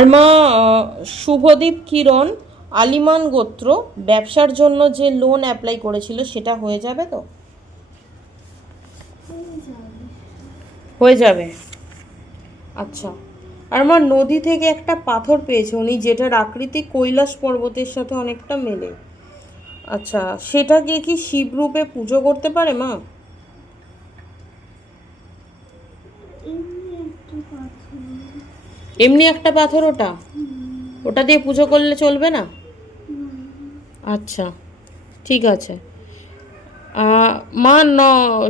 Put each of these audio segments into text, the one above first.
আর মা, শুভদীপ কিরণ আলিমান গোত্র ব্যবসার জন্য যে লোন অ্যাপ্লাই করেছিল সেটা হয়ে যাবে তো? হয়ে যাবে। আচ্ছা। আর আমার নদী থেকে একটা পাথর পেয়েছে উনি, যেটার আকৃতি কৈলাস পর্বতের সাথে অনেকটা মেলে। আচ্ছা, সেটাকে কি শিবরূপে পুজো করতে পারে মা? এমনি একটা পাথর ওটা, ওটা দিয়ে পুজো করলে চলবে না? আচ্ছা, ঠিক আছে। মা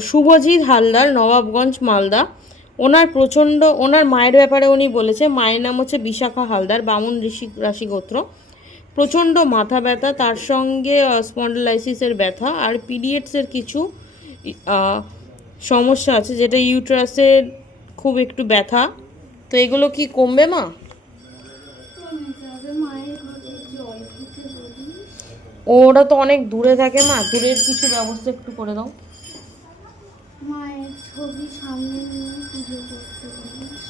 শুভজিৎ হালদার, নবাবগঞ্জ, মালদা। ওনার মায়ের ব্যাপারে উনি বলেছে, মায়ের নাম হচ্ছে বিশাখা হালদার, বামুন রাশি গোত্র। প্রচণ্ড মাথা ব্যথা, তার সঙ্গে স্পন্ডলাইসিসের ব্যথা আর পিরিয়ডসের কিছু সমস্যা আছে, যেটা ইউট্রাসের খুব একটু ব্যথা। তো এগুলো কি কমবে মা? ওরা তো অনেক দূরে থাকে মা, দূরের কিছু ব্যবস্থা একটু করে দাও। মায়ের ছবি সামনে নিয়ে পুজো করতে বলিস।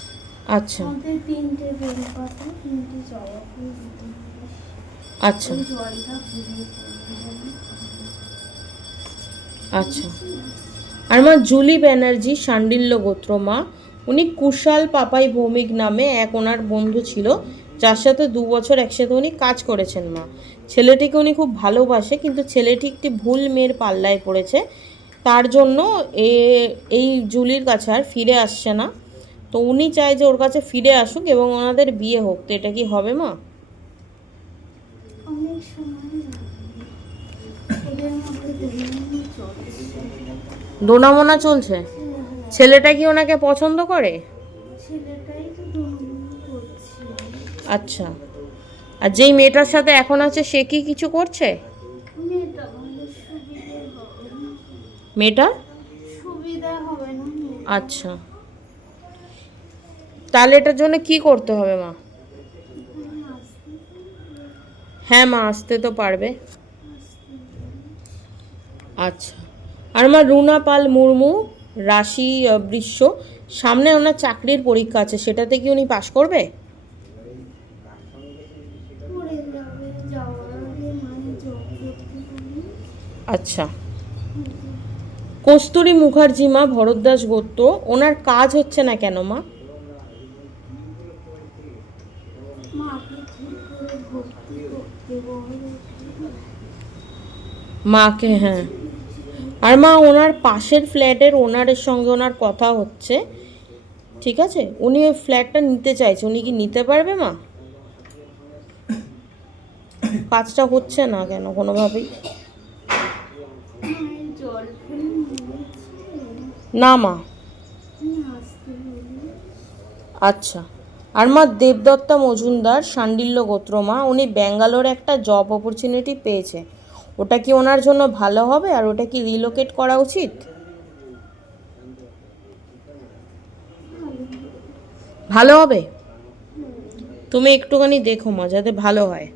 আচ্ছা আমাদের 3টে বেলপাতা, 3টে জবা ফুল দিতে বলিস। আচ্ছা জলটা পুজো করতে বলিস। আচ্ছা। আর মা জুলি ব্যানার্জি, শাণ্ডিল্য গোত্র মা। উনি কুশাল পাপাই ভৌমিক নামে এক ওনার বন্ধু ছিল, যার সাথে 2 বছর একসাথে উনি কাজ করেছেন মা। ছেলেটিকে উনি খুব ভালোবাসে, কিন্তু ছেলেটি একটি ভুল মেয়ের পাল্লায় পড়েছে, তার জন্য এই জুলির কাছে আর ফিরে আসছে না। তো উনি চায় যে ওর কাছে ফিরে আসুক এবং ওনাদের বিয়ে হোক। তো এটা কি হবে মা? অনেক সময় ওদের মধ্যে দোনামোনা চলছে? ছেলেটা কি ওনাকে পছন্দ করে? ছেলেটাই তো দোনামোনা করছে। আচ্ছা। আর যেই মেয়েটার সাথে এখন আছে সে কি কিছু করছে? মেয়েটা ভালো সুবিধে হবে না। মেয়েটা সুবিধা হবে না মেয়েটা। আচ্ছা, তাহলে এটার জন্য কি করতে হবে মা? হ্যাঁ মা, আসতে তো পারবে। আচ্ছা। আর মা রুনা পাল মুর্মু, রাশি বৃষ। সামনে ওনার চাকরির পরীক্ষা আছে, সেটাতে কি উনি পাশ করবে? পড়ে যাবে, যাওয়ার আগে মায়ের জব করতে বলি। আচ্ছা। কস্তুরী মুখার্জি মা, ভরদ্বাজ গোত্র। ওনার কাজ হচ্ছে না কেন মা? মাকে ঠিক করে ভক্তি করতে বলে। মাকে, হ্যাঁ। আর মা ওনার পাশের ফ্ল্যাটের ওনারের সঙ্গে ওনার কথা হচ্ছে, ঠিক আছে? উনি ওই ফ্ল্যাটটা নিতে চাইছে, উনি কি নিতে পারবে মা? কাজটা হচ্ছে না কেন কোনোভাবেই? মায়ের জল ফুল নিয়েছে, না মা। আসতে বলি। আচ্ছা। আর মা দেবদত্তা মজুমদার, শাণ্ডিল্য গোত্র মা। উনি ব্যাঙ্গালোরে একটা জব অপরচুনিটি পেয়েছে, ওটা কি ওনার জন্য ভালো হবে? আর ওটা কি রিলোকেট করা উচিত? ভালো হবে? তুমি একটুখানি দেখো মা, যাতে ভালো হয়।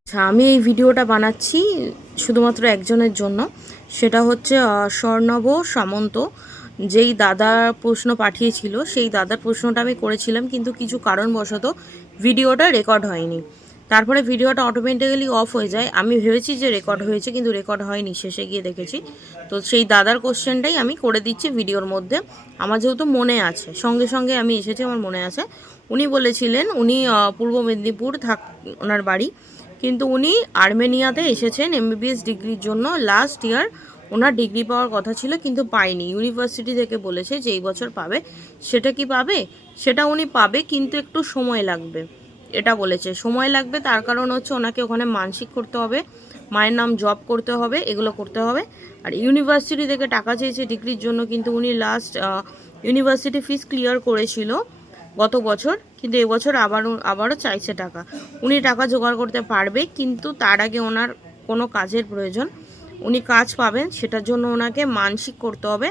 আচ্ছা, আমি এই ভিডিওটা বানাচ্ছি শুধুমাত্র একজনের জন্য, সেটা হচ্ছে স্বর্ণব সামন্ত। যেই দাদার প্রশ্ন পাঠিয়েছিল, সেই দাদার প্রশ্নটা আমি করেছিলাম, কিন্তু কিছু কারণবশত ভিডিওটা রেকর্ড হয়নি। তারপরে ভিডিওটা অটোমেটিক্যালি অফ হয়ে যায়। আমি ভেবেছি যে রেকর্ড হয়েছে, কিন্তু রেকর্ড হয়নি, শেষে গিয়ে দেখেছি। তো সেই দাদার কোশ্চেনটাই আমি করে দিচ্ছি ভিডিওর মধ্যে। আমার যেহেতু মনে আছে, সঙ্গে সঙ্গে আমি এসেছি, আমার মনে আছে। উনি বলেছিলেন উনি পূর্ব মেদিনীপুর ওনার বাড়ি, কিন্তু উনি আর্মেনিয়াতে এসেছেন এমবিবিএস ডিগ্রির জন্য। লাস্ট ইয়ার ওনার ডিগ্রি পাওয়ার কথা ছিল, কিন্তু পায়নি। ইউনিভার্সিটি থেকে বলেছে যে এই বছর পাবে। সেটা কি পাবে? সেটা উনি পাবে, কিন্তু একটু সময় লাগবে, এটা বলেছে। সময় লাগবে তার কারণ হচ্ছে ওনাকে ওখানে মানসিক করতে হবে, মায়ের নাম জব করতে হবে, এগুলো করতে হবে। আর ইউনিভার্সিটি থেকে টাকা চেয়েছে ডিগ্রির জন্য, কিন্তু উনি লাস্ট ইউনিভার্সিটি ফিস ক্লিয়ার করেছিল গত বছর, কিন্তু এবছর আবারও চাইছে টাকা। উনি টাকা জোগাড় করতে পারবে, কিন্তু তার আগে ওনার কোনো কাজের প্রয়োজন। উনি কাজ পাবেন, সেটার জন্য ওনাকে মানসিক করতে হবে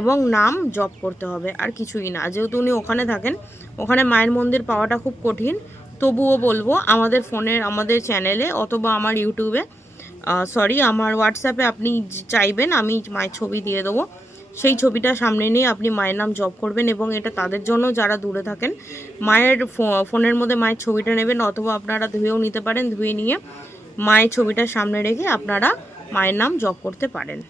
এবং নাম জপ করতে হবে, আর কিছুই না। যেহেতু উনি ওখানে থাকেন, ওখানে মায়ের মন্দির পাওয়াটা খুব কঠিন। তবুও বলবো আমাদের চ্যানেলে অথবা আমার ইউটিউবে, আমার হোয়াটসঅ্যাপে আপনি চাইবেন আমি মায়ের ছবি দিয়ে দেবো, সেই ছবিটা সামনে নিয়ে আপনি মায়ের নাম জপ করবেন। এবং এটা তাদের জন্য যারা দূরে থাকেন, মায়ের ফোনের মধ্যে মায়ের ছবিটা নেবেন, অথবা আপনারা ধুয়েও নিতে পারেন। ধুয়ে নিয়ে মায়ের ছবিটা সামনে রেখে আপনারা মায়ের নাম জপ করতে পারেন।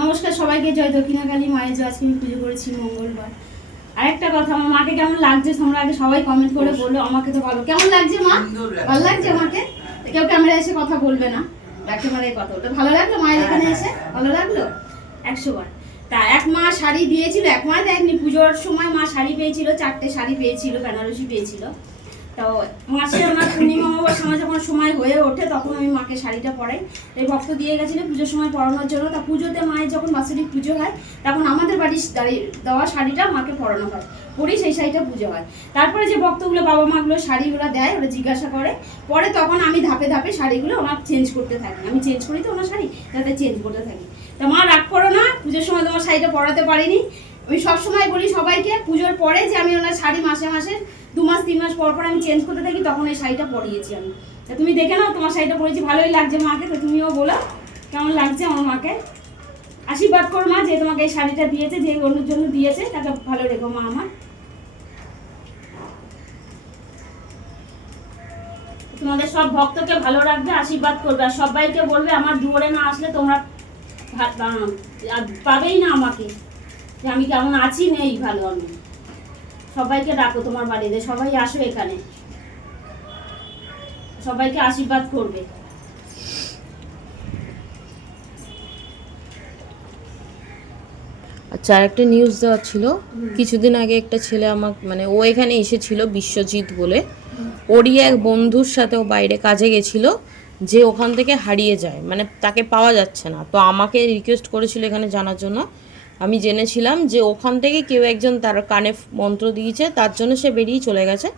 নমস্কার সবাইকে, জয় দক্ষিণাকালী মায়ের জয়। আজকে আমি পুজো করেছি মঙ্গলবার। আরেকটা কথা, আমার মাকে কেমন লাগছে তোমরা আগে সবাই কমেন্ট করে বলো। আমাকে তো ভালো, কেমন লাগছে মা? ভালো লাগছে মাকে? কেউ ক্যামেরা এসে কথা বলবে না, একেবারে কথা বলতে ভালো লাগলো। মায়ের এখানে এসে ভালো লাগলো 100 বার। তা এক মা শাড়ি দিয়েছিল, এক মা দেয়নি। পুজোর সময় মা শাড়ি পেয়েছিল, 4টে শাড়ি পেয়েছিল, বেনারসি পেয়েছিল। তো মাসে আমার পূর্ণিমা অমাবস্যা আমার যখন সময় হয়ে ওঠে তখন আমি মাকে শাড়িটা পরাই। এই ভক্ত দিয়ে গেছিলো পুজোর সময় পরানোর জন্য। তা পুজোতে মায়ের যখন বাৎসরিক পুজো হয় তখন আমাদের বাড়ির দেওয়া শাড়িটা মাকে পরানো হয়, পরি সেই শাড়িটা পুজো হয়। তারপরে যে ভক্তগুলো বাবা মাগুলো শাড়িগুলো দেয়, ওরা জিজ্ঞাসা করে, পরে তখন আমি ধাপে ধাপে শাড়িগুলো ওনার চেঞ্জ করতে থাকি। আমি চেঞ্জ করি তো ওনার শাড়ি, যাতে চেঞ্জ করতে থাকি। তা মা রাগ করো না, পুজোর সময় তোমার শাড়িটা পরাতে পারিনি। আমি সবসময় বলি সবাইকে পুজোর পরে যে আমি ওনার শাড়ি মাসে মাসে 2 মাস 3 মাস পর পর আমি চেঞ্জ করতে থাকি, তখন এই শাড়িটা পরিয়েছি আমি। তা তুমি দেখে নাও, তোমার শাড়িটা পরেছি, ভালোই লাগছে মাকে। তো তুমিও বলো কেমন লাগছে আমার মাকে। আশীর্বাদ কর মা, যে তোমাকে এই শাড়িটা দিয়েছে, যে অন্যের জন্য দিয়েছে, তাকে ভালো রেখো মা আমার। তোমাদের সব ভক্তকে ভালো রাখবে, আশীর্বাদ করবে, আর সবাইকে বলবে আমার দুয়ারে না আসলে তোমরা পাবেই না আমাকে, যে আমি কেমন আছি নেই ভালো। আমি সবাইকে ডাকো তোমার বাড়িতে, সবাই আসো এখানে, সবাইকে আশীর্বাদ করবে। আচ্ছা, আরেকটা নিউজ দেওয়া ছিল। কিছুদিন আগে একটা ছেলে আমার মানে ও এখানে এসেছিল, বিশ্বজিৎ বলে, ওরই এক বন্ধুর সাথে ও বাইরে কাজে গেছিল, যে ওখান থেকে হারিয়ে যায়, মানে তাকে পাওয়া যাচ্ছে না। তো আমাকে রিকোয়েস্ট করেছিল এখানে জানার জন্য। আমি জেনেছিলাম যে ওখান থেকে কেউ একজন তার কানে মন্ত্র দিয়েছে, তার জন্য সে বেরিয়ে চলে গেছে।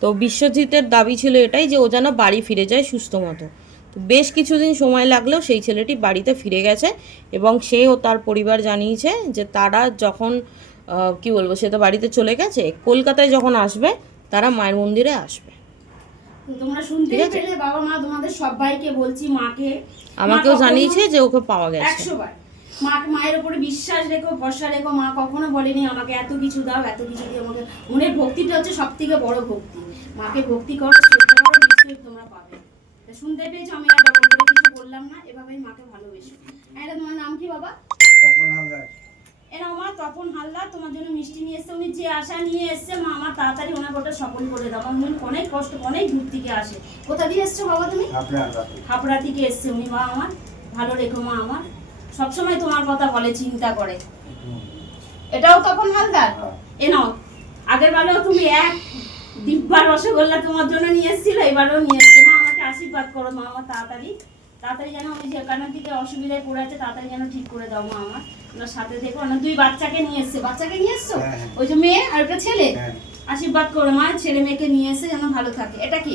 তো বিশ্বজিতের দাবি ছিল এটাই যে ও যেন বাড়ি ফিরে যায় সুস্থ মতো। তো বেশ কিছুদিন সময় লাগলেও সেই ছেলেটি বাড়িতে ফিরে গেছে, এবং সে ও তার পরিবার জানিয়েছে যে তারা যখন কি বলবো, সে তো বাড়িতে চলে গেছে, কলকাতায় যখন আসবে তারা মায়ের মন্দিরে আসবে। তো তোমরা শুনতেই পেলে বাবা মা, তোমাদের সবাইকে বলছি, মাকে আমাকেও জানিয়েছে যে ওকে পাওয়া গেছে। 100 বার মায়ের উপরে বিশ্বাস রেখো, ভরসা রেখো। মা কখনো বলেনি আমাকে এত কিছু দাও, এত কিছু দিয়ে আমাকে। মনের ভক্তিটা হচ্ছে সব থেকে বড় ভক্তি। মাকে ভক্তি করো, শ্রদ্ধা করো, নিশ্চয়ই তোমরা পাবে। তা শুনতে পেয়েছো, আমি আর ডবল করে কিছু বললাম না। এভাবেই মাকে ভালোবেসো। এটা তোমার নাম কি বাবা? তপন হালদার। এরা মা তপন হালদার তোমার জন্য মিষ্টি নিয়ে এসছে। উনি যে আশা নিয়ে এসছে মা, আমার তাড়াতাড়ি ওনাকে ওটা সফল করে দাও। আমার উনি অনেক কষ্ট, অনেক দূর থেকে আসে। কোথা দিয়ে এসছো বাবা তুমি? হাবড়া থেকে এসছে উনি মা আমার। ভালো রেখো মা আমার, সবসময় তোমার কথা বলে, চিন্তা করে। এটাও তপন হালদার। এ নাও, আগের বারেও তুমি এক ডিব্বার রসগোল্লা তোমার জন্য নিয়ে এসেছিল, এবারেও নিয়ে এসছে। মা আমাকে আশীর্বাদ করো মা আমার, তাড়াতাড়ি তাড়াতাড়ি যেন ওই যে কানের দিকে অসুবিধায় পড়ে আছে, তাড়াতাড়ি যেন ঠিক করে দাও মা আমার। ওনার সাথে দেখো না, 2 বাচ্চাকে নিয়ে এসছে। বাচ্চাকে নিয়ে এসছো? ওই যে মেয়ে আর একটা ছেলে। আশীর্বাদ করো মা, ছেলে মেয়েকে নিয়ে এসে যেন ভালো থাকে। এটা কি?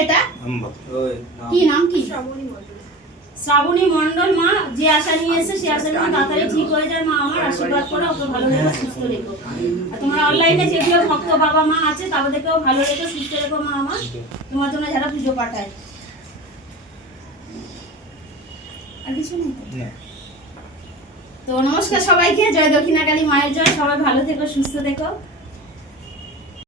এটা কি নাম? কি? শ্রাবণী মণ্ডল। মা যে আশা নিয়ে এসে সে আশা যেন তাড়াতাড়ি ঠিক হয়ে যায় মা আমার। আশীর্বাদ করো, ওকে ভালো রেখো, সুস্থ রেখো। আর তোমার অনলাইনে যেগুলো ভক্ত বাবা মা আছে তাদেরকেও ভালো রেখো, সুস্থ রেখো মা আমার। তোমার জন্য যারা পুজো পাঠায়। আর কিছু নেই তো? নমস্কার সবাইকে, জয় দক্ষিণাকালী মায়ের জয়। সবাই ভালো থেকো, সুস্থ থেকো।